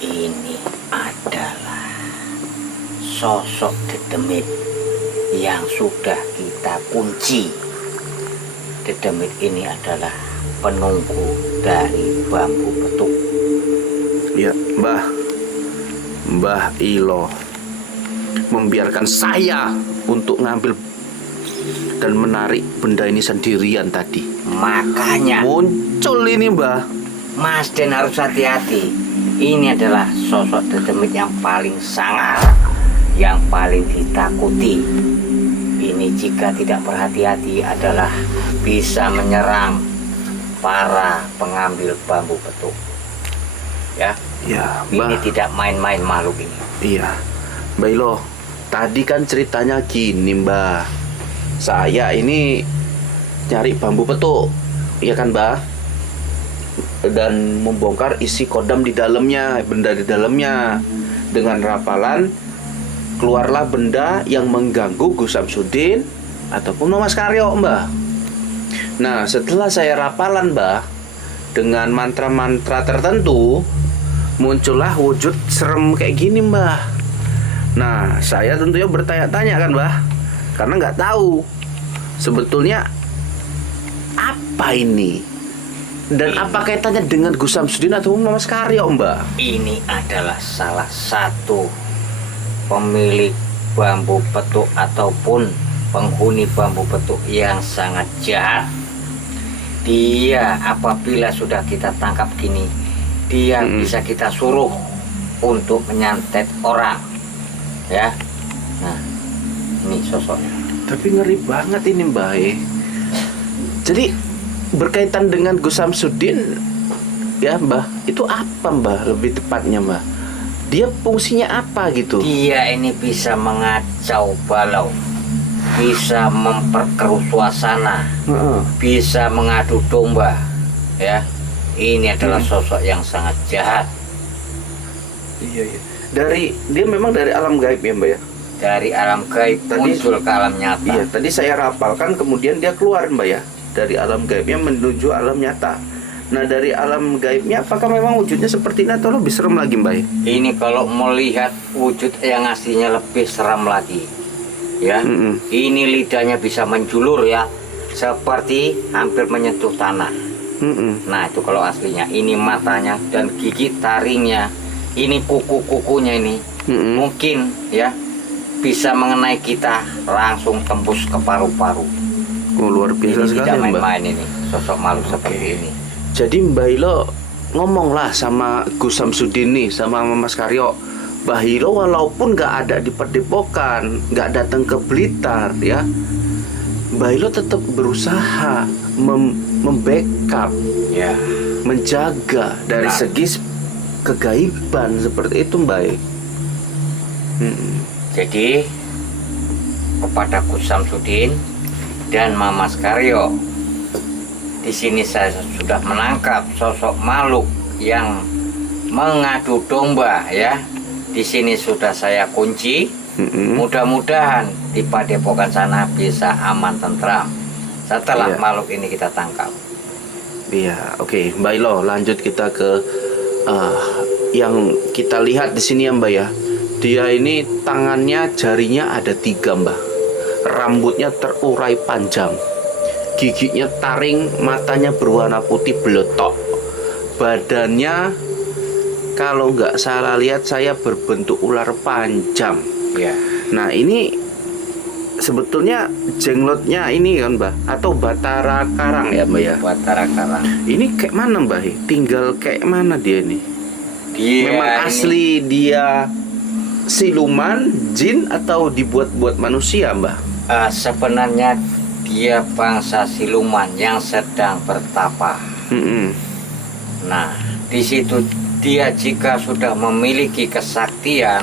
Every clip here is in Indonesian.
Ini adalah sosok Dedemit yang sudah kita kunci. Dedemit ini adalah penunggu dari bambu petuk. Ya, Mbah Ilo membiarkan saya untuk ngambil dan menarik benda ini sendirian tadi. Makanya Muncul ini, Mbah. Mas Den harus hati-hati. Ini adalah sosok Dedemit yang paling sangar, yang paling ditakuti. Ini jika tidak berhati-hati adalah bisa menyerang para pengambil bambu petuk. Ya, Mbah. ini tidak main-main makhluk ini. Iya, Mbak Ilo, tadi kan ceritanya gini, Mbah. Saya ini nyari bambu petuk, iya kan, Mbah? Dan membongkar isi kodam di dalamnya, benda di dalamnya. Dengan rapalan, keluarlah benda yang mengganggu Gus Samsudin ataupun Mas Karyo, Mbah. Nah, setelah saya rapalan, Mbah, dengan mantra-mantra tertentu, muncullah wujud serem kayak gini, Mbah. Nah, saya tentunya bertanya-tanya kan, Mbah, karena nggak tahu sebetulnya apa ini dan apa kaitannya dengan Gus Samsudin atau Mas Karyo, Mbah. Ini adalah salah satu pemilik bambu petuk ataupun penghuni bambu petuk yang sangat jahat. Dia apabila sudah kita tangkap gini, dia bisa kita suruh untuk menyantet orang, ya. Nah, ini sosoknya. Tapi ngeri banget ini, Mbah. Jadi berkaitan dengan Gus Samsudin, ya, Mbah. Itu apa, Mbah? Lebih tepatnya, Mbah. Dia fungsinya apa gitu? Dia ini bisa mengacau balau, bisa memperkeruh suasana, bisa mengadu domba, ya. Ini adalah sosok yang sangat jahat. Iya. Dia memang dari alam gaib ya, Mbak ya? Dari alam gaib muncul ke alam nyata. Iya, tadi saya rapalkan, kemudian dia keluar, Mbak ya, dari alam gaibnya menuju alam nyata. Nah, dari alam gaibnya apakah memang wujudnya seperti ini atau lebih serem lagi, Mbak? Ini kalau melihat wujud yang aslinya lebih seram lagi, ya. Ini lidahnya bisa menjulur, ya, seperti hampir menyentuh tanah. Nah, itu kalau aslinya. Ini matanya dan gigi taringnya, ini kuku-kukunya ini, mungkin, ya, bisa mengenai kita langsung tembus ke paru-paru. Oh, luar biasa Ini sekali, tidak Mbak. main-main ini sosok makhluk seperti ini. Jadi Mbak Ilo ngomonglah sama Gus Samsudin nih, sama Mas Karyo. Mbak Ilo walaupun nggak ada di Padepokan, nggak datang ke Blitar, ya, Mbak Ilo tetap berusaha membackup, Ya, menjaga dari segi kegaiban seperti itu, Mbak. jadi kepada Gus Samsudin dan Mas Karyo, di sini saya sudah menangkap sosok makhluk yang mengadu domba, ya. Di sini sudah saya kunci. Mudah-mudahan di Padepokan sana bisa aman tentram setelah makhluk ini kita tangkap. Iya, oke, Mbak Ilo, lanjut kita ke yang kita lihat di sini ya, Mbak ya. Dia ini tangannya, jarinya ada 3, Mbak. Rambutnya terurai panjang, giginya taring, matanya berwarna putih beletok. Badannya kalau nggak salah lihat saya berbentuk ular panjang. Ya. Nah, ini sebetulnya jenglotnya ini kan, Mbak, atau Batara Karang ya, Mbak ya? Batara Karang. Ini kayak mana, Mbak? Tinggal kayak mana dia ini? Dia Memang ini asli dia siluman, jin, atau dibuat-buat manusia, Mbak? sebenarnya dia bangsa siluman yang sedang bertapa. Nah, di situ dia jika sudah memiliki kesaktian,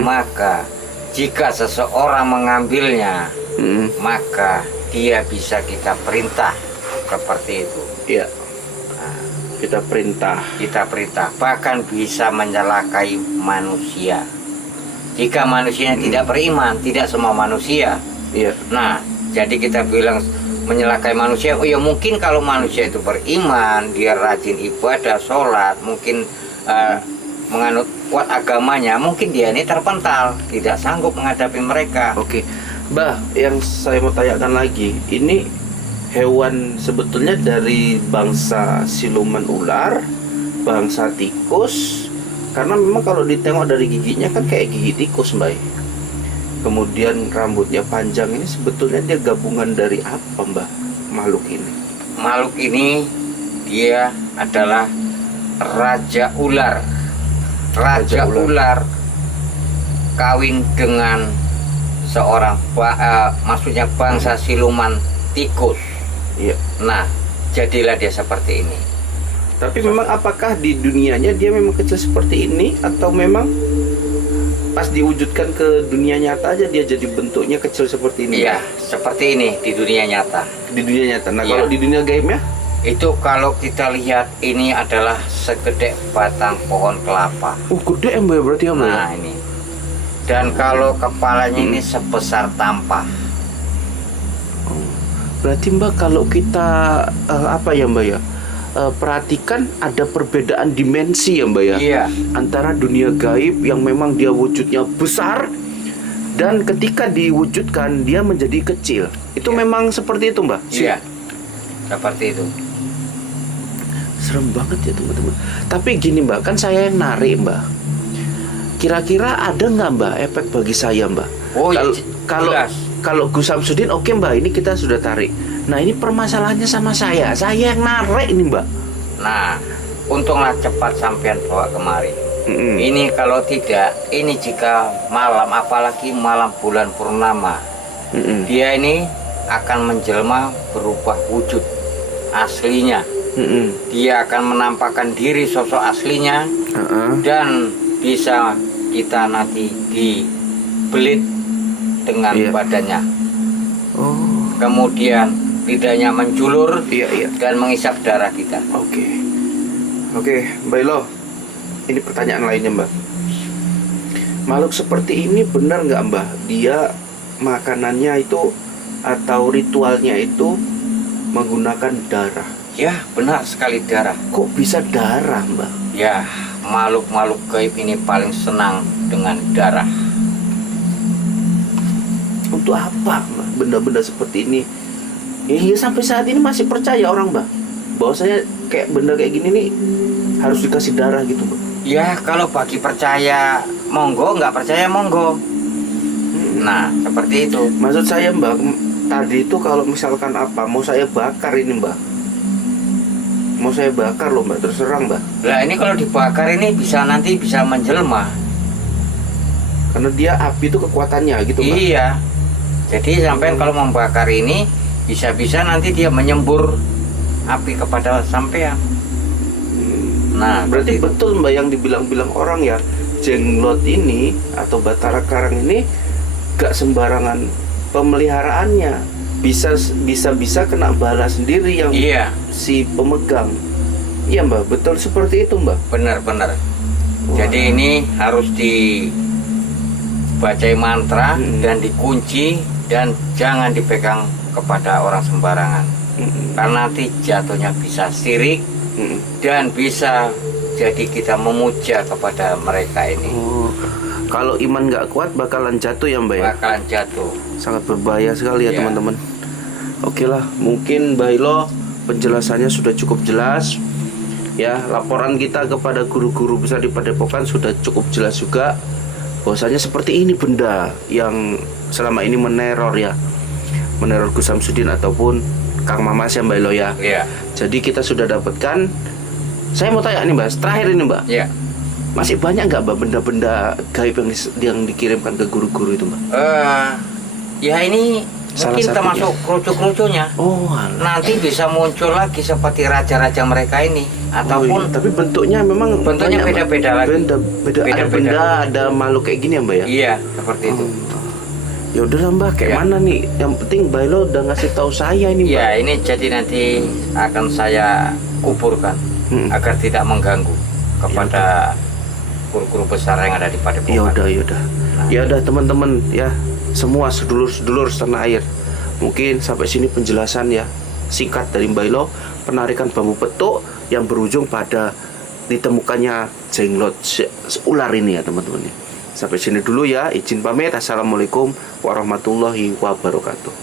maka jika seseorang mengambilnya, maka dia bisa kita perintah seperti itu. Iya. Kita perintah. Bahkan bisa menyelakai manusia. Jika manusia tidak beriman, tidak semua manusia. Iya. Nah, jadi kita bilang menyelakai manusia. Oh ya, mungkin kalau manusia itu beriman, dia rajin ibadah, sholat, mungkin menganut kuat agamanya, mungkin dia ini terpental, tidak sanggup menghadapi mereka. Oke, Mbah, yang saya mau tanyakan lagi, ini hewan sebetulnya dari bangsa siluman ular, bangsa tikus, karena memang kalau ditengok dari giginya kan kayak gigi tikus, Mbak. Kemudian rambutnya panjang, ini sebetulnya dia gabungan dari apa, Mbah, makhluk ini? Makhluk ini dia adalah Raja Ular. Raja Ular kawin dengan seorang maksudnya bangsa siluman tikus. Iya. Nah, jadilah dia seperti ini. Tapi memang apakah di dunianya dia memang kecil seperti ini, atau memang pas diwujudkan ke dunia nyata aja dia jadi bentuknya kecil seperti ini? Iya, seperti ini di dunia nyata. Di dunia nyata. Nah, Iya. kalau di dunia gaibnya? Itu kalau kita lihat ini adalah segede batang pohon kelapa. Gede Mbak ya berarti ya, Mbak? Nah, ini. Dan kalau kepalanya ini sebesar tampah. Berarti Mbak kalau kita apa ya, Mbak ya? Perhatikan ada perbedaan dimensi ya, Mbak ya? Iya. Antara dunia gaib yang memang dia wujudnya besar dan ketika diwujudkan dia menjadi kecil. Itu memang seperti itu, Mbak? Iya. Seperti itu. Serem banget ya, teman-teman. Tapi gini, Mbak, kan saya yang narik, Mbak. Kira-kira ada nggak, Mbak, efek bagi saya, Mbak? Oh, kalau jelas. kalau Gus Samsudin, oke, Mbak, ini kita sudah tarik. Nah, ini permasalahannya sama saya yang narik ini, Mbak. Nah, untunglah cepat sampean bawa kemari. Ini kalau tidak, ini jika malam, apalagi malam bulan purnama, dia ini akan menjelma berubah wujud aslinya. Dia akan menampakkan diri sosok aslinya, dan bisa kita nanti dibelit dengan badannya. Kemudian lidahnya menjulur dan mengisap darah kita. Oke, Mbak Ilo, ini pertanyaan lainnya, Mbak. Makhluk seperti ini benar nggak, Mbak? Dia makanannya itu atau ritualnya itu menggunakan darah? Ya, benar sekali, darah. Kok bisa darah, Mbak? Ya, makhluk-makhluk gaib ini paling senang dengan darah. Untuk apa, Mbak, benda-benda seperti ini? Ya, sampai saat ini masih percaya orang, Mbak, bahwa saya kayak benda kayak gini nih harus dikasih darah gitu, Mbak. Ya, kalau bagi percaya monggo, nggak percaya monggo. Nah, seperti itu. Maksud saya, Mbak, tadi itu kalau misalkan apa, mau saya bakar ini, Mbak. Mau saya bakar loh, Mbak, terserah, Mbak. Lah, ini kalau dibakar ini nanti bisa menjelma. Karena dia api itu kekuatannya gitu, Mbak. Iya. Jadi sampean kalau membakar ini bisa-bisa nanti dia menyembur api kepada sampean. Nah, berarti betul, Mbak, yang dibilang-bilang orang ya, jenglot ini atau Batara Karang ini gak sembarangan pemeliharaannya. Bisa kena bala sendiri yang si pemegang. Iya, Mbak, betul seperti itu, Mbak. Benar-benar. Jadi ini harus dibacai mantra dan dikunci dan jangan dipegang kepada orang sembarangan. Karena nanti jatuhnya bisa syirik dan bisa jadi kita memuja kepada mereka ini. Kalau iman nggak kuat bakalan jatuh ya, Mbak ya? Bakalan jatuh. Sangat berbahaya sekali ya, teman-teman. Oke lah, mungkin Mbak Ilo penjelasannya sudah cukup jelas. Ya, laporan kita kepada guru-guru besar di Padepokan sudah cukup jelas juga. Bahwasanya seperti ini benda yang selama ini meneror ya. Meneror Gus Samsudin ataupun Kang Mamas ya, Mbak Ilo ya. Iya. Jadi kita sudah dapatkan. Saya mau tanya nih, Mbak, terakhir ini, Mbak. Iya. Masih banyak nggak, Mbak, benda-benda gaib yang dikirimkan ke guru-guru itu, Mbak? Ya ini mungkin termasuk kerucu-kerucunya. Nanti bisa muncul lagi seperti raja-raja mereka ini, ataupun tapi bentuknya memang bentuknya beda-beda lagi. Beda-beda, ada makhluk kayak gini ya, Mbak ya? Iya, seperti itu. Ya udahlah, Mbak, kayak mana nih? Yang penting Mbak Ilo udah ngasih tahu saya ini, Mbak. Ya, ini jadi nanti akan saya kuburkan agar tidak mengganggu kepada guru-guru besar yang ada di Padepokan. Ya udah teman-teman ya, semua sedulur-sedulur setanah air. Mungkin sampai sini penjelasan ya singkat dari Mbak Ilo, penarikan bambu petuk yang berujung pada ditemukannya jenglot ular ini ya teman-teman. Sampai sini dulu ya, izin pamit. Assalamualaikum warahmatullahi wabarakatuh.